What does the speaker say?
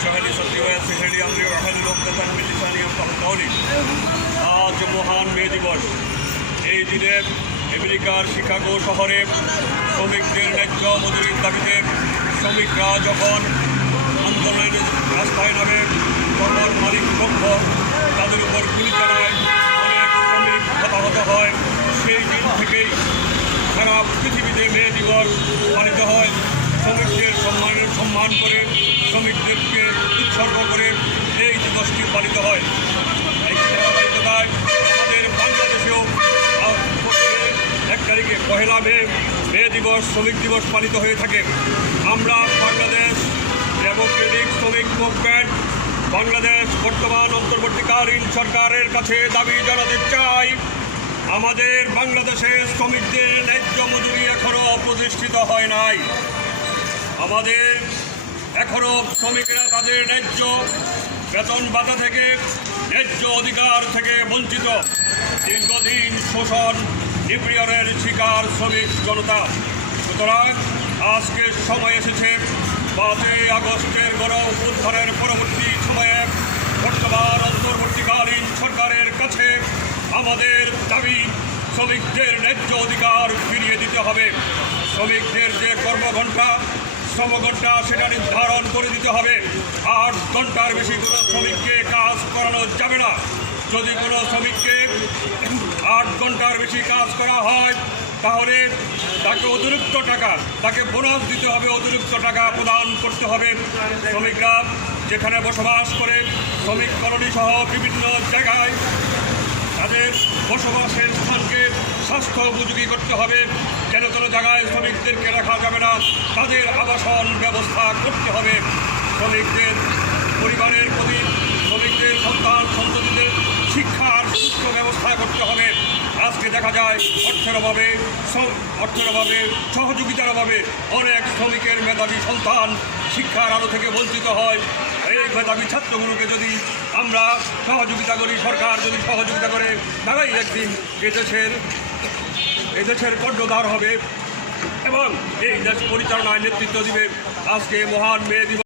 اشرح لي صدري ويسر لي امري واحلل عقدة من لساني يفقهوا قولي। আজ মহান মে দিবস। এই দিনে আমেরিকার শিকাগো শহরে শ্রমিকদের ন্যায্য মজুরির দাবিতে শ্রমিকরা যখন আন্দোলনের রাস্তায় নামে তখন মালিক পক্ষ তাদের উপর গুলি চালায়, অনেক শ্রমিক হতাহত হয়। সেই দিন থেকেই সারা পৃথিবীতে মে দিবস পালিত হয়। শ্রমিকদের সম্মান করে, শ্রমিকদেরকে উৎসর্গ করে এই দিবসটি পালিত হয়। এই ধারাবাহিকতায় আমাদের বাংলাদেশেও 1 তারিখে 1 মে দিবস শ্রমিক দিবস পালিত হয়ে থাকে। আমরা বাংলাদেশ ডেমোক্রেটিক শ্রমিক মুভমেন্ট বাংলাদেশ বর্তমান অন্তর্বর্তীকালীন সরকারের কাছে দাবি জানাতে চাই, আমাদের বাংলাদেশের শ্রমিকদের ন্যায্য মজুরি এখনও প্রতিষ্ঠিত হয় নাই। আমাদের এখনও শ্রমিকেরা তাদের ন্যায্য বেতন ভাতা থেকে, ন্যায্য অধিকার থেকে বঞ্চিত। দীর্ঘদিন শোষণ নিপীড়নের শিকার শ্রমিক জনতা। সুতরাং আজকে সময় এসেছে 5 আগস্টের গণ অভ্যুত্থানের পরবর্তী সময়ে বর্তমান অন্তর্বর্তীকালীন সরকারের কাছে আমাদের দাবি, শ্রমিকদের ন্যায্য অধিকার ফিরিয়ে দিতে হবে। শ্রমিকদের যে শ্রমঘণ্টা সেটা নির্ধারণ করে দিতে হবে। 8 ঘন্টার বেশি কোনো শ্রমিককে কাজ করানো যাবে না। যদি কোনো শ্রমিককে 8 ঘন্টার বেশি কাজ করা হয় তাহলে তাকে অতিরিক্ত টাকা, তাকে বোনাস দিতে হবে, অতিরিক্ত টাকা প্রদান করতে হবে। শ্রমিকরা যেখানে বসবাস করে, শ্রমিক কলোনি সহ বিভিন্ন জায়গায় তাদের বসবাসের স্থানকে স্বাস্থ্য উপযোগী করতে হবে। যেন কোনো জায়গায় শ্রমিকদেরকে রাখা যাবে না, তাদের আবাসন ব্যবস্থা করতে হবে। শ্রমিকদের পরিবারের প্রতি, শ্রমিকদের সন্তান সন্ততিদের শিক্ষার সুস্থ ব্যবস্থা করতে হবে। আজকে দেখা যায় অর্থের অভাবে, সহযোগিতার অভাবে অনেক শ্রমিকের মেধাবী সন্তান শিক্ষার আলো থেকে বঞ্চিত হয়। এই মেধাবী ছাত্রগুলোকে যদি আমরা সহযোগিতা করি, সরকার যদি সহযোগিতা করে, তারাই একদিন এদেশের কর্ণধার হবে এবং এই দেশ পরিচালনায় নেতৃত্ব দিবে। আজকে মহান মে দিবস।